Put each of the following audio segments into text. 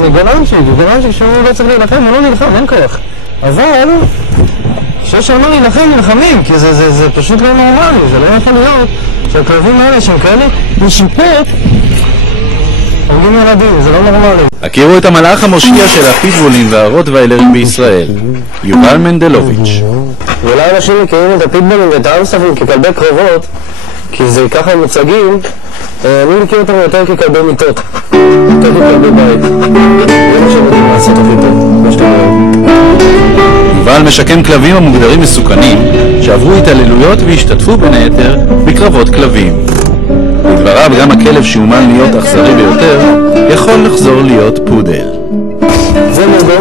אני גולנצ'יק, כשהוא לא צריך להילחם, הוא לא נלחם, אין כוח. אבל כשיש שם להילחם, נלחמים, כי זה פשוט לא נורמלי, זה לא יכול להיות שהכלבים האלה שהם כאלה נשיפות, הורגים ילדים, זה לא נורמלי. הכירו את המלאך המושיע של הפיטבולים והרוטוויילרים בישראל, יובל מנדלוביץ'. ואולי אנשים מכירים את הפיטבולים ואת האמסטפים ככלבי קרבות, כי זה ככה הם מוצגים. אני מכיר אותם יותר ככלבי מיטות, יותר ככלבי בית. זה מה שרוצים לעשות הכי טוב, מה שאתם רואים. יובל משקם כלבים המוגדרים מסוכנים שעברו התעללויות והשתתפו בין היתר בקרבות כלבים. לדבריו גם הכלב שאומן להיות אכזרי ביותר יכול לחזור להיות פודל. זה מודו,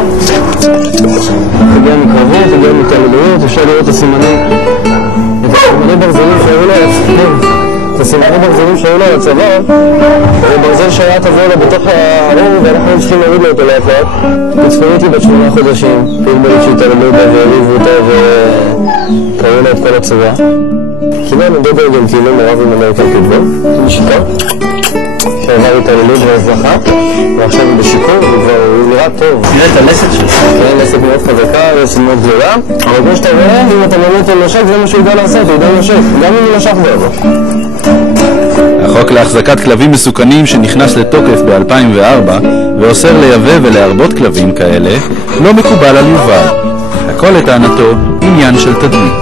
הגיע מקרבות, הגיע מתעללויות, אפשר לראות את הסימנים, את הסימני ברזלים שהיו לו את הסימני ברזלים שהיו לו הצבא, וברזל שהיה תבוא לו בתוך הרום ואנחנו צריכים להוריד לו אותו לאט. הצפונית היא בת 8 חודשים, פיטבולית שהתעללו בה והריבו אותה וקראו לה את כל הצבא. קיבלנו דוד ארגנטיני מרב עם אמריקן פיטבול, משיקה, שעבר התעללות והזנחה, ועכשיו הוא בשיקום, הוא נראה טוב. תראה את הלסת שלו. כן, לסת מאוד חזקה, לסת מאוד גדולה, אבל כמו שאתה רואה, אם אתה באמת נושק, זה מה שהוא יודע לעשות, הוא יודע נושק, גם אם הוא נושק בעבר. החוק להחזקת כלבים מסוכנים שנכנס לתוקף ב-2004 ואוסר לייבא ולהרבות כלבים כאלה לא מקובל על יובל. הכל לטענתו עניין של תדמית.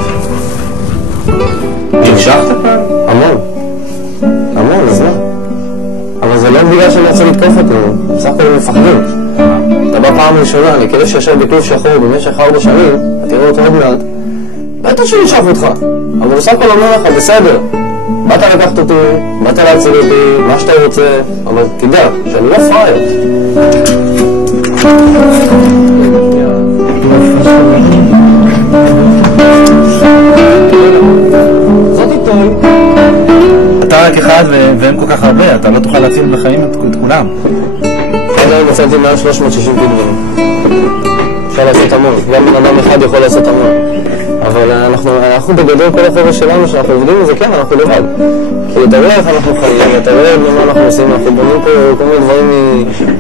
נמשכת פעם? המון, אז מה? אבל זה לא בגלל שאני רוצה לתקוף אותו, בסך הכל הם מפחדים. אתה בא פעם ראשונה, אני כדי שישב בכלוב שחור במשך 4 שנים, אתה תראה אותו עוד מעט, בטח שנשאף אותך, אבל בסך הכל אומר לך, בסדר, באת לקחת אותי, באת להציל אותי, מה שאתה רוצה, אבל תדע, שאני לא פראייר. זאת איתוי. אתה רק אחד והם כל כך הרבה, אתה לא תוכל להציל בחיים את כולם. עד היום מצאתי מעל 360 פיטבולים. אפשר לעשות המון, גם בן אדם אחד יכול לעשות המון. אבל אנחנו בגדול כל החבר'ה שלנו שאנחנו עובדים עם זה, כן, אנחנו לבד. כי אתה רואה איך אנחנו חיים, אתה רואה מה אנחנו עושים, אנחנו בונים פה כל מיני דברים,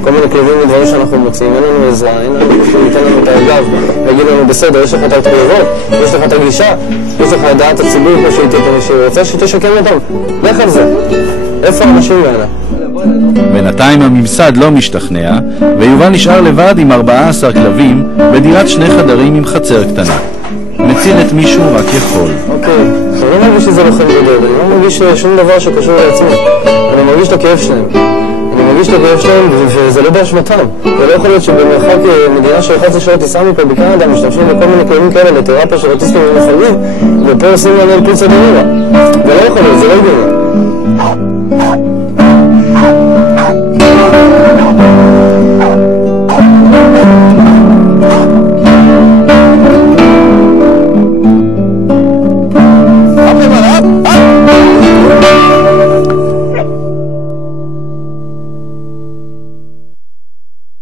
כל מיני כלבים מדברים שאנחנו מוצאים, אין לנו עזרה, אין לנו פשוט ניתן לנו את הגב, להגיד לנו בסדר, יש לך את התגובות, יש לך את הגישה, יש לך את דעת הציבור פה שרוצה שתשקם אותם, לך על זה. איפה האנשים האלה? בינתיים הממסד לא משתכנע ויובל נשאר לבד עם 14 כלבים בדירת 2 חדרים עם חצר קטנה. מציל את מישהו רק יכול. אוקיי, אני לא מרגיש שזה לוחם גדול, אני לא מרגיש שום דבר שקשור לעצמי. אני מרגיש את הכאב שלהם. אני מרגיש את הכאב שלהם וזה לא באשמתם. זה לא יכול להיות שבמרחק מדינה של 11 שעות טיסה מפה בקנדה משתמשים בכל מיני כלבים כאלה לתרפיה של אוטיסטים ומפגרים ופה עושים להם פולסה דמירה. זה לא יכול להיות, זה לא הגיוני.